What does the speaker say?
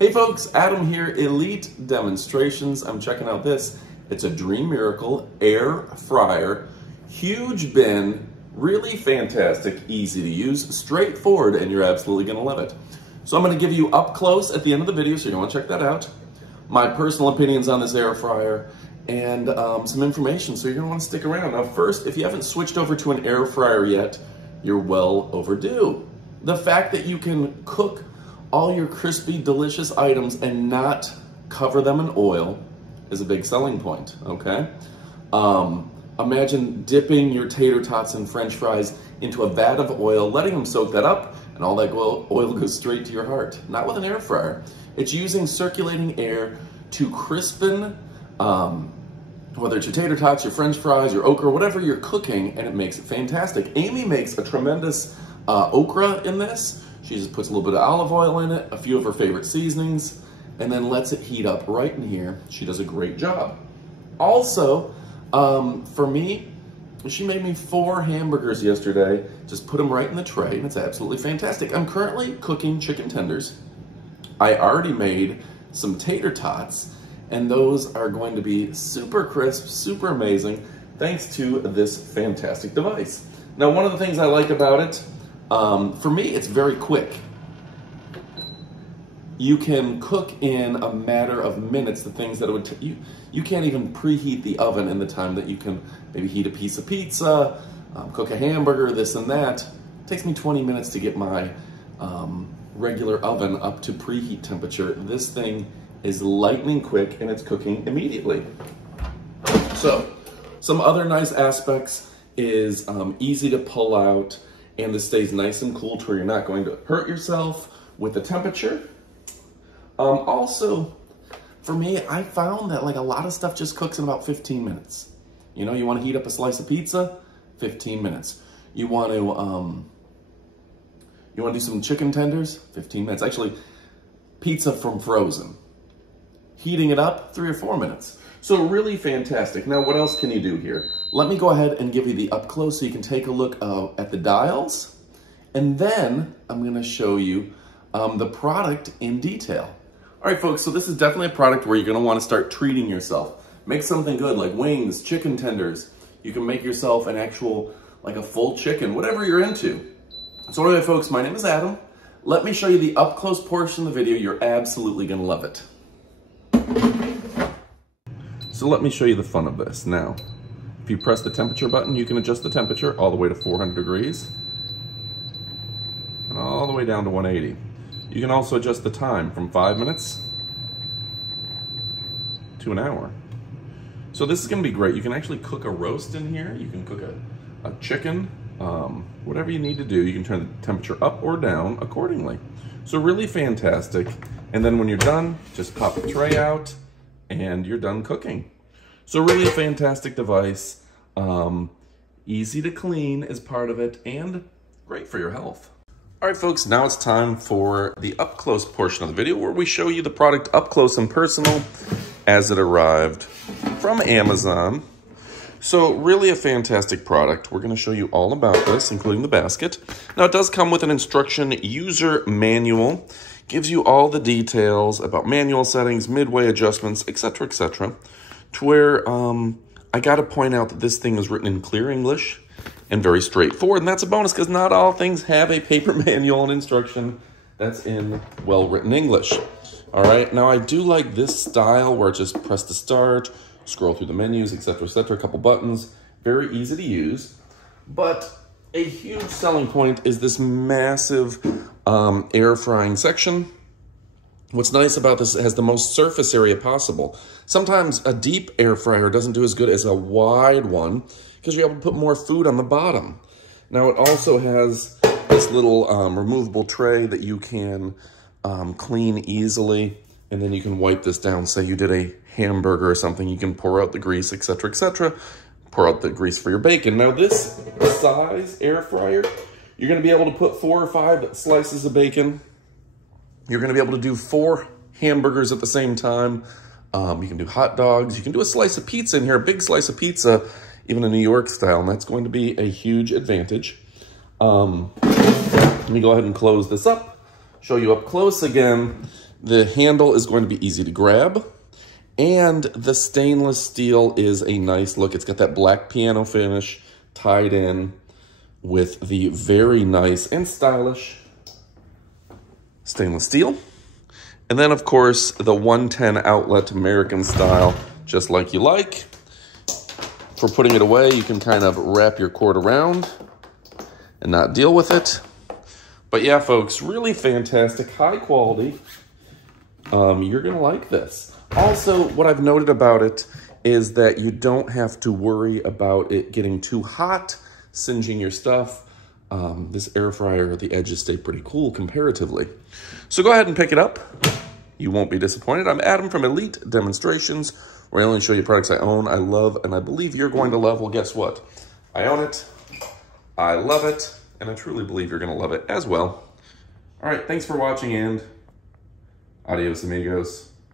Hey folks, Adam here, Elite Demonstrations. I'm checking out this. It's a Dreamiracle air fryer, huge bin, really fantastic, easy to use, straightforward, and you're absolutely gonna love it. So I'm gonna give you up close at the end of the video, so you're gonna wanna check that out. My personal opinions on this air fryer and some information, so you're gonna wanna stick around. Now first, if you haven't switched over to an air fryer yet, you're well overdue. The fact that you can cook all your crispy, delicious items and not cover them in oil is a big selling point, okay? Imagine dipping your tater tots and french fries into a vat of oil, letting them soak that up, and all that oil goes straight to your heart. Not with an air fryer. It's using circulating air to crispen, whether it's your tater tots, your french fries, your okra, whatever you're cooking, and it makes it fantastic. Amy makes a tremendous okra in this. She just puts a little bit of olive oil in it, a few of her favorite seasonings, and then lets it heat up right in here. She does a great job. Also, for me, she made me 4 hamburgers yesterday. Just put them right in the tray, and it's absolutely fantastic. I'm currently cooking chicken tenders. I already made some tater tots, and those are going to be super crisp, super amazing, thanks to this fantastic device. Now, one of the things I like about it, for me, it's very quick. You can cook in a matter of minutes the things that it would take. You can't even preheat the oven in the time that you can maybe heat a piece of pizza, cook a hamburger, this and that. It takes me 20 minutes to get my regular oven up to preheat temperature. This thing is lightning quick and it's cooking immediately. So, some other nice aspects is easy to pull out, and this stays nice and cool to where you're not going to hurt yourself with the temperature. Also, for me, I found that like a lot of stuff just cooks in about 15 minutes. You know, you want to heat up a slice of pizza, 15 minutes. You want to do some chicken tenders, 15 minutes. Actually, pizza from frozen. Heating it up, 3 or 4 minutes. So really fantastic. Now, what else can you do here? Let me go ahead and give you the up close so you can take a look at the dials. And then I'm gonna show you the product in detail. All right, folks, so this is definitely a product where you're gonna wanna start treating yourself. Make something good like wings, chicken tenders. You can make yourself an actual, like a full chicken, whatever you're into. So anyway, folks, my name is Adam. Let me show you the up close portion of the video. You're absolutely gonna love it. So let me show you the fun of this. Now, if you press the temperature button, you can adjust the temperature all the way to 400 degrees and all the way down to 180. You can also adjust the time from 5 minutes to an hour. So this is gonna be great. You can actually cook a roast in here. You can cook a chicken, whatever you need to do. You can turn the temperature up or down accordingly. So really fantastic. And then when you're done, just pop the tray out and you're done cooking. So really a fantastic device. Easy to clean is part of it and great for your health. All right, folks, now it's time for the up close portion of the video where we show you the product up close and personal as it arrived from Amazon. So really a fantastic product. We're gonna show you all about this, including the basket. Now it does come with an instruction user manual. Gives you all the details about manual settings, midway adjustments, etc., etc. To where I gotta point out that this thing is written in clear English and very straightforward, and that's a bonus because not all things have a paper manual and instruction that's in well-written English. All right, now I do like this style where just press to start, scroll through the menus, etc., etc., a couple buttons, very easy to use. But a huge selling point is this massive air frying section. What's nice about this, it has the most surface area possible. Sometimes a deep air fryer doesn't do as good as a wide one because you're able to put more food on the bottom. Now it also has this little removable tray that you can clean easily, and then you can wipe this down. Say you did a hamburger or something, you can pour out the grease, etc., etc., pour out the grease for your bacon. Now this size air fryer, you're gonna be able to put 4 or 5 slices of bacon. You're gonna be able to do 4 hamburgers at the same time. You can do hot dogs. You can do a slice of pizza in here, a big slice of pizza, even a New York style, and that's going to be a huge advantage. Let me go ahead and close this up, show you up close again. The handle is going to be easy to grab. And the stainless steel is a nice look. It's got that black piano finish tied in with the very nice and stylish stainless steel. And then, of course, the 110 outlet American style, just like you like. For putting it away, you can kind of wrap your cord around and not deal with it. But yeah, folks, really fantastic, high quality. You're gonna like this. Also, what I've noted about it is that you don't have to worry about it getting too hot, singeing your stuff. This air fryer, the edges stay pretty cool comparatively. So go ahead and pick it up. You won't be disappointed. I'm Adam from Elite Demonstrations, where I only show you products I own, I love, and I believe you're going to love. Well, guess what? I own it, I love it, and I truly believe you're gonna love it as well. All right, thanks for watching, and adios, amigos.